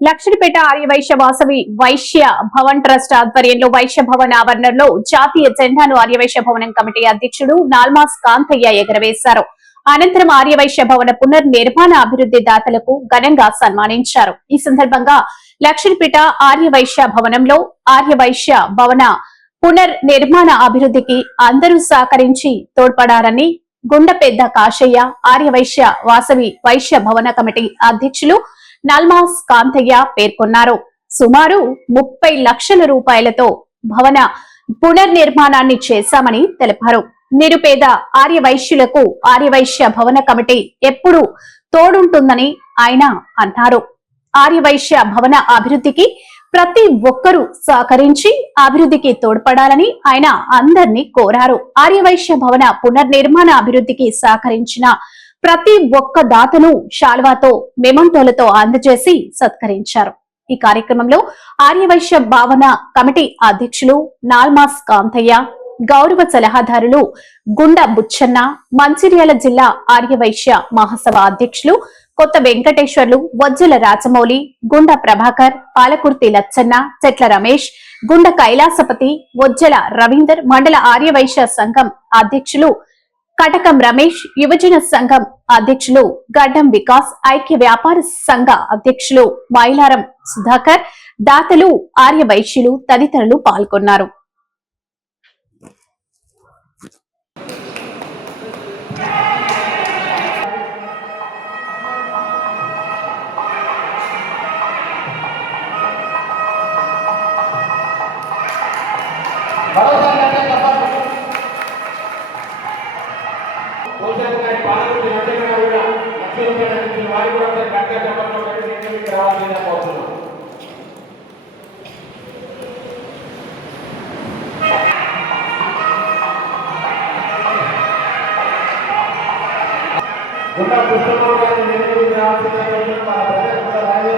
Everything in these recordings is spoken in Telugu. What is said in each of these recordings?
లక్షడిపేట ఆర్యవైశ్య వాసవి వైశ్య భవన్ ట్రస్ట్ ఆధ్వర్యంలో వైశ్య భవన్ ఆవరణలో జాతీయ జెండాను ఆర్యవైశ్య భవనం కమిటీ అధ్యక్షుడు నాల్మాస్ కాంతయ్య ఎగరవేశారు. అనంతరం ఆర్యవైశ్య భవన పునర్నిర్మాణ అభివృద్ధి దాతలకు ఘనంగా సన్మానించారు. ఈ సందర్భంగా లక్షడిపేట ఆర్యవైశ్య భవనంలో ఆర్యవైశ్య భవన పునర్నిర్మాణ అభివృద్ధికి అందరూ సహకరించి తోడ్పడారని గుండపెద్ద కాశయ్య ఆర్యవైశ్య వాసవి వైశ్య భవన కమిటీ అధ్యక్షులు నల్మాస్ కాంతయ్య పేర్కొన్నారు. సుమారు ముప్పై లక్షల రూపాయలతో భవన పునర్నిర్మాణాన్ని చేశామని తెలిపారు. నిరుపేద ఆర్యవైశ్యులకు ఆర్యవైశ్య భవన కమిటీ ఎప్పుడు తోడుంటుందని ఆయన అన్నారు. ఆర్యవైశ్య భవన అభివృద్ధికి ప్రతి ఒక్కరూ సహకరించి అభివృద్ధికి తోడ్పడాలని ఆయన అందరినీ కోరారు. ఆర్యవైశ్య భవన పునర్నిర్మాణ అభివృద్ధికి సహకరించిన ప్రతి ఒక్క దాతను శాల్వాతో మెమంటోలతో అందజేసి సత్కరించారు. ఈ కార్యక్రమంలో ఆర్యవైశ్య భావన కమిటీ అధ్యక్షులు నాల్మాస్ కాంతయ్య గౌరవ సలహాదారులు గుండ బుచ్చన్న మంచిర్యాల జిల్లా ఆర్యవైశ్య మహాసభ అధ్యక్షులు కొత్త వెంకటేశ్వర్లు వజ్జల రాజమౌళి గుండ ప్రభాకర్ పాలకుర్తి లచ్చన్న చెట్ల రమేష్ గుండ కైలాసపతి వజ్జల రవీందర్ మండల ఆర్యవైశ్య సంఘం అధ్యక్షులు కటకం రమేష్ యువజన సంఘం అధ్యక్షులు గడ్డం వికాస్ ఐక్య వ్యాపార సంఘ అధ్యక్షులు మైలారం సుధాకర్ దాతలు ఆర్య వైశ్యులు తదితరులు పాల్గొన్నారు Oh! హోల్సేల్ గారి కూడా లక్ష కూడా ఒకసారి గట్టిగా చెప్పడంలో రావాలని కోరుతున్నాం నేను రావాల్సిన మన ప్రజలు కూడా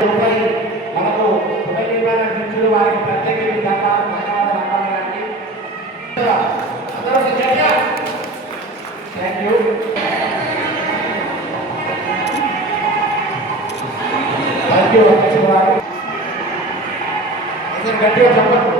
ధన్యవాదాలు మనకు పునర్నిర్మాణ నిధులు వారికి ప్రత్యేకించి ధన్యవాదాలు ధన్యవాదాలు అందరూ థ్యాంక్ యూ థ్యాంక్ యూ గట్టిగా చెప్పండి.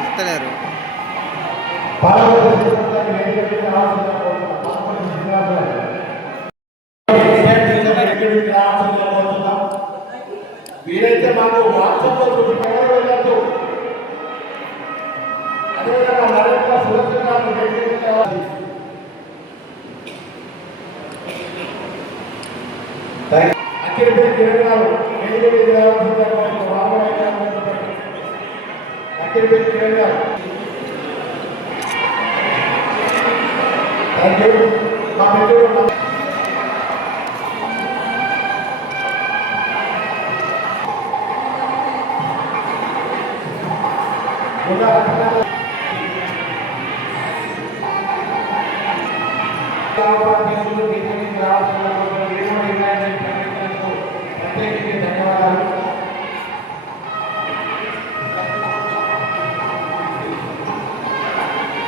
ఇస్తలేరు వీరైతే మాకు వాట్సాప్లో చూపించారు వెళ్ళద్దు అదేవిధంగా మరింత సురక్షితంగా అఖిల భారత కేంద్రాలు కేంద్రీయ విద్యార్థి Ramaraju Thank you. Happy you. Good afternoon.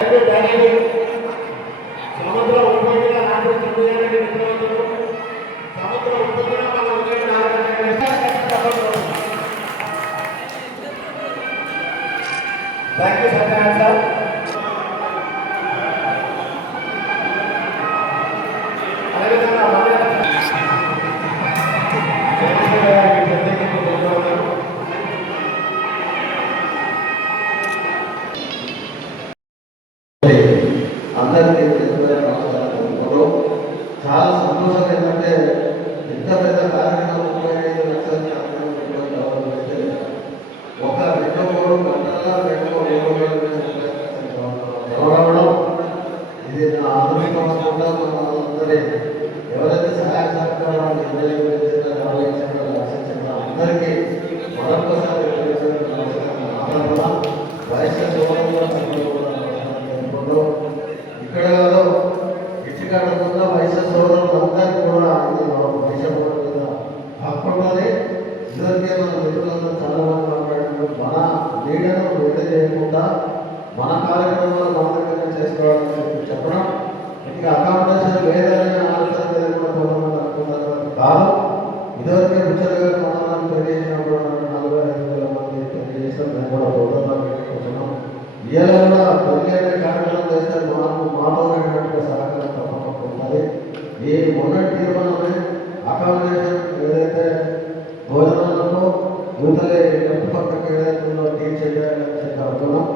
É verdade, é అందరికీ మరొకసారి ఇక్కడ కాదు ఇక్కడ ఉన్న వయసు సోదరులు అందరికీ కూడా హక్కుంటుంది ఇద్దరికే మన మిత్రులందరూ చాలా మన లీడర్ను వేట చేయకుండా మన కార్యక్రమాలు మనం చేసుకోవాలని చెప్పడం ఇక అకామిడేషన్ లేదని ఆలోచన లేకుండా కొంతమంది అనుకుంటారు కాదు ఇదివరకే ముచ్చటగా తెలియజేసినప్పుడు నలభై ఐదు వేల మంది తెలియజేస్తారు మేము కూడా ప్రభుత్వం పెట్టుకుంటున్నాం ఏదైనా తొలగే కార్యక్రమం చేస్తే మాకు మానవులైనటువంటి సహకారం తప్పకుండా ఉంటుంది మొన్నటి తీర్మానమే అకామిడేషన్ ఏదైతే భోజనాలకు యువతలే ఎటు ఏదైతే ఉందో టీచ్ చేయాలని చెప్పి అనుకున్నాం